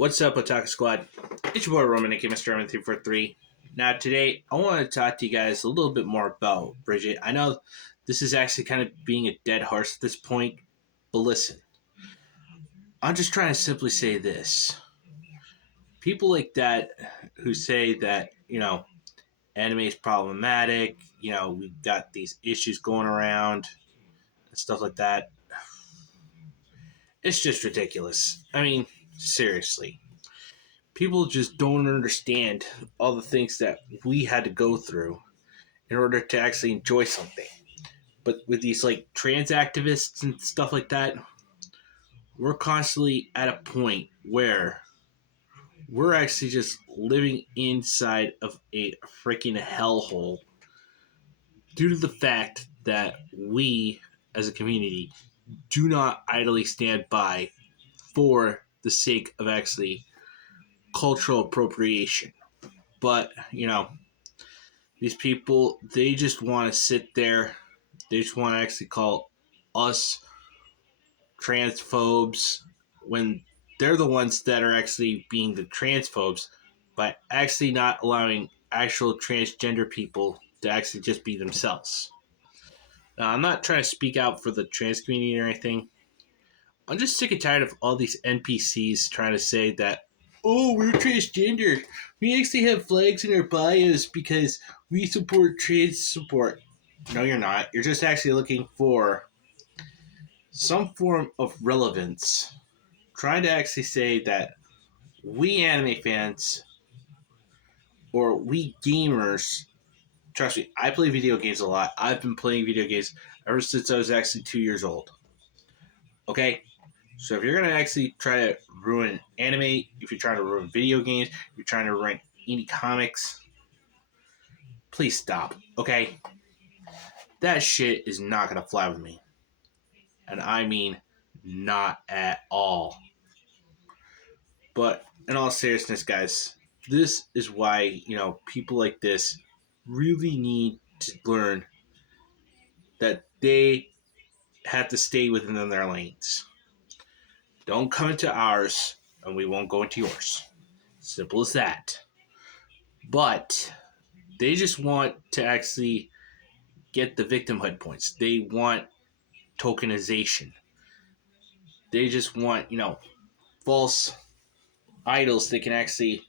What's up, Otaku Squad? It's your boy Roman, aka Mr. Roman343. Now, today, I want to talk to you guys a little bit more about Bridget. I know this is actually kind of being a dead horse at this point, but listen. I'm just trying to simply say this. People like that who say that, anime is problematic, we got these issues going around, and stuff like that. It's just ridiculous. I mean, seriously. People just don't understand all the things that we had to go through in order to actually enjoy something. But with these trans activists and stuff like that, we're constantly at a point where we're actually just living inside of a freaking hellhole due to the fact that we as a community do not idly stand by for the sake of actually cultural appropriation. But, these people, they just want to sit there. They just want to actually call us transphobes when they're the ones that are actually being the transphobes by actually not allowing actual transgender people to actually just be themselves. Now, I'm not trying to speak out for the trans community or anything. I'm just sick and tired of all these NPCs trying to say that, oh, we're transgender. We actually have flags in our bios because we support trans support. No, you're not. You're just actually looking for some form of relevance. Trying to actually say that we anime fans or we gamers, trust me, I play video games a lot. I've been playing video games ever since I was actually 2 years old. Okay? So if you're going to actually try to ruin anime, if you're trying to ruin video games, if you're trying to ruin indie comics, please stop, okay? That shit is not going to fly with me. And I mean not at all. But in all seriousness, guys, this is why, people like this really need to learn that they have to stay within their lanes. Don't come into ours, and we won't go into yours. Simple as that. But they just want to actually get the victimhood points. They want tokenization. They just want, false idols they can actually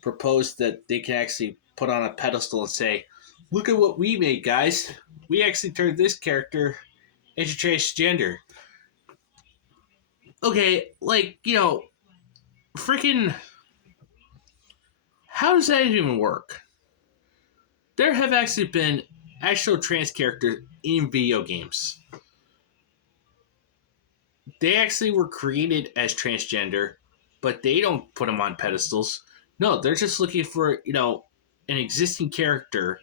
propose that they can actually put on a pedestal and say, look at what we made, guys. We actually turned this character into transgender. Okay, freaking, how does that even work? There have actually been actual trans characters in video games. They actually were created as transgender, but they don't put them on pedestals. No, they're just looking for, an existing character,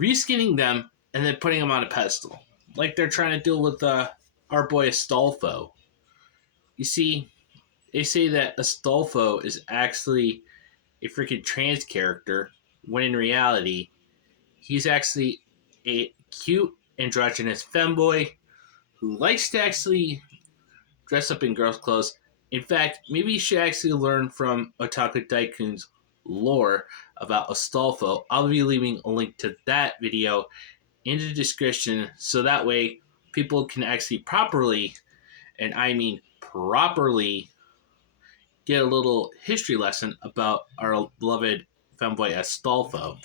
reskinning them, and then putting them on a pedestal. Like they're trying to deal with our boy Astolfo. You see, they say that Astolfo is actually a freaking trans character, when in reality, he's actually a cute, androgynous femboy who likes to actually dress up in girls' clothes. In fact, maybe you should actually learn from Otaku Daikun's lore about Astolfo. I'll be leaving a link to that video in the description so that way people can actually properly, and I mean properly, get a little history lesson about our beloved femboy Astolfo.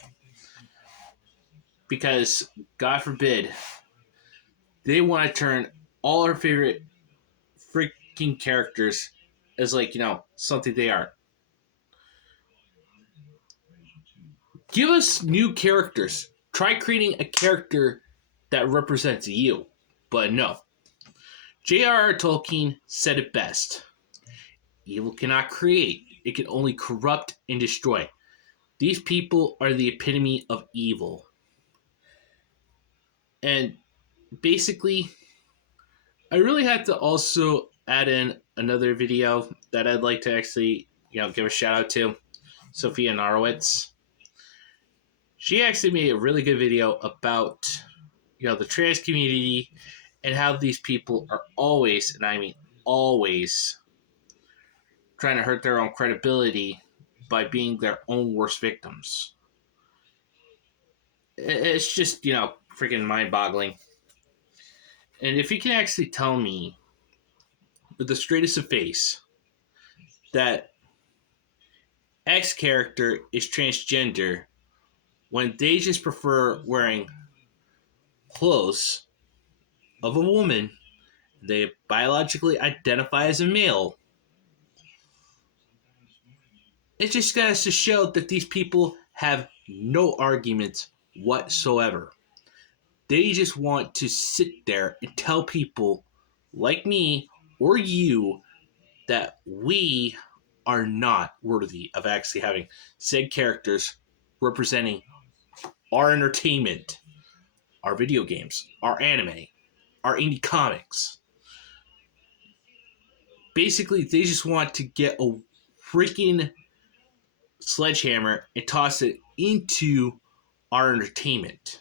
Because, God forbid, they want to turn all our favorite freaking characters as something they are. Give us new characters. Try creating a character that represents you. But no. J.R.R. Tolkien said it best. Evil cannot create. It can only corrupt and destroy. These people are the epitome of evil. And basically, I really had to also add in another video that I'd like to actually, give a shout out to. Sophia Narowitz. She actually made a really good video about, the trans community and how these people are always, and I mean always, trying to hurt their own credibility by being their own worst victims. It's just, freaking mind boggling. And if you can actually tell me with the straightest of face that X character is transgender when they just prefer wearing clothes of a woman, they biologically identify as a male, it just goes to show that these people have no arguments whatsoever. They just want to sit there and tell people like me or you that we are not worthy of actually having said characters representing our entertainment, our video games, our anime, our indie comics. Basically, they just want to get a freaking sledgehammer and toss it into our entertainment.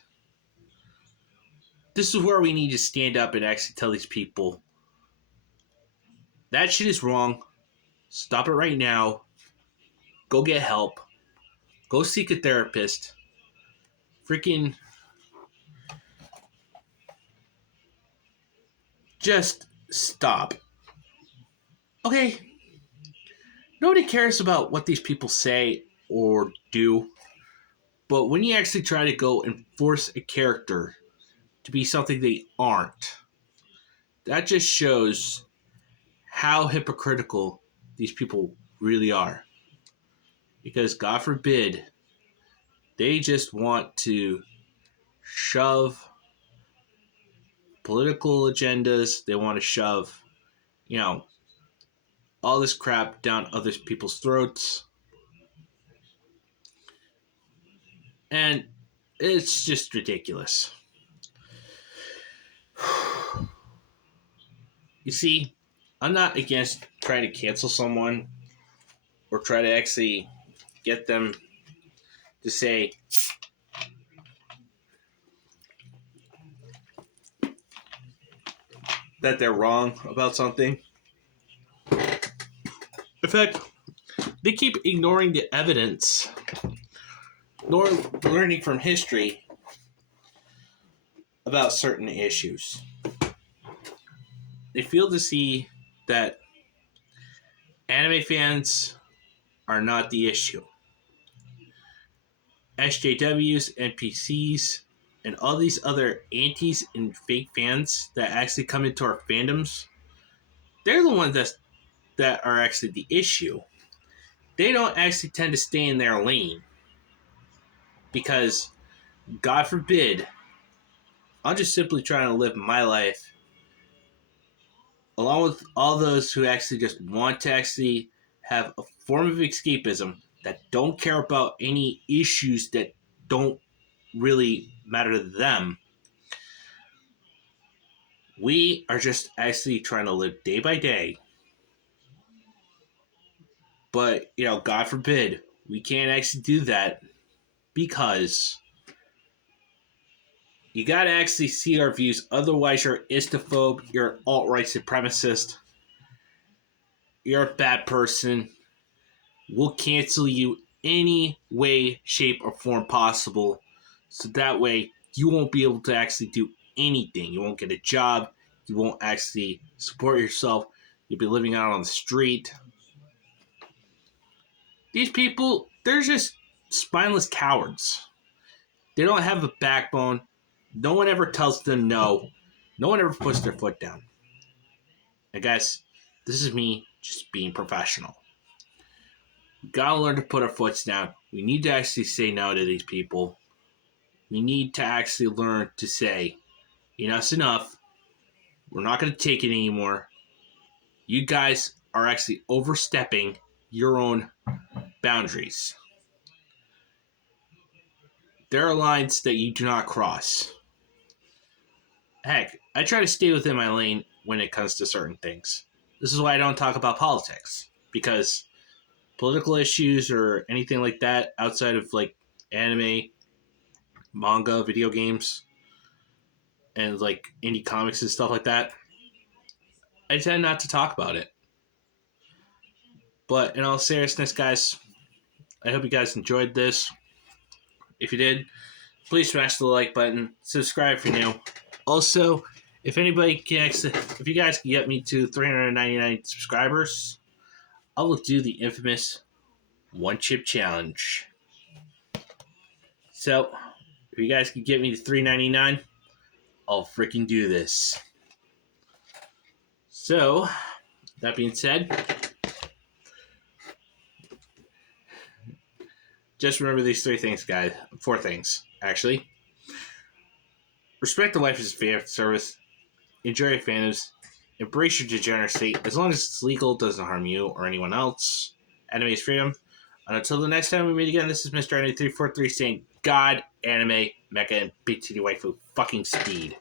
This is where we need to stand up and actually tell these people that shit is wrong. Stop it right now. Go get help. Go seek a therapist. Freaking just stop. Okay? Nobody cares about what these people say or do. But when you actually try to go and force a character to be something they aren't, that just shows how hypocritical these people really are. Because God forbid, they just want to shove political agendas. They want to shove, all this crap down other people's throats. And it's just ridiculous. You see, I'm not against trying to cancel someone or try to actually get them to say that they're wrong about something. In fact, they keep ignoring the evidence, nor learning from history about certain issues. They fail to see that anime fans are not the issue. SJWs, NPCs, and all these other antis and fake fans that actually come into our fandoms, they're the ones that are actually the issue. They don't actually tend to stay in their lane because, God forbid, I'm just simply trying to live my life along with all those who actually just want to actually have a form of escapism that don't care about any issues that don't really matter to them. We are just actually trying to live day by day. But, God forbid, we can't actually do that because you gotta actually see our views. Otherwise, you're an istophobe, you're an alt-right supremacist, you're a bad person. We'll cancel you any way, shape, or form possible. So that way, you won't be able to actually do anything. You won't get a job. You won't actually support yourself. You'll be living out on the street. These people, they're just spineless cowards. They don't have a backbone. No one ever tells them no. No one ever puts their foot down. I guess this is me just being professional. We gotta learn to put our foots down. We need to actually say no to these people. We need to actually learn to say, enough's enough. We're not gonna take it anymore. You guys are actually overstepping your own boundaries. There are lines that you do not cross. Heck, I try to stay within my lane when it comes to certain things. This is why I don't talk about politics, because political issues or anything like that outside of like anime, manga, video games, and like indie comics and stuff like that, I tend not to talk about it. But in all seriousness, guys, I hope you guys enjoyed this. If you did, please smash the like button. Subscribe if you're new. Also, if you guys can get me to 399 subscribers, I will do the infamous one chip challenge. So, if you guys can get me to 399, I'll freaking do this. So, that being said, just remember these 4 things, actually. Respect the life as a service, enjoy your fandoms, embrace your degeneracy, as long as it's legal, doesn't harm you or anyone else. Anime is freedom. And until the next time we meet again, this is Mr. Anime343 saying God, anime, mecha, and big titty waifu fucking speed.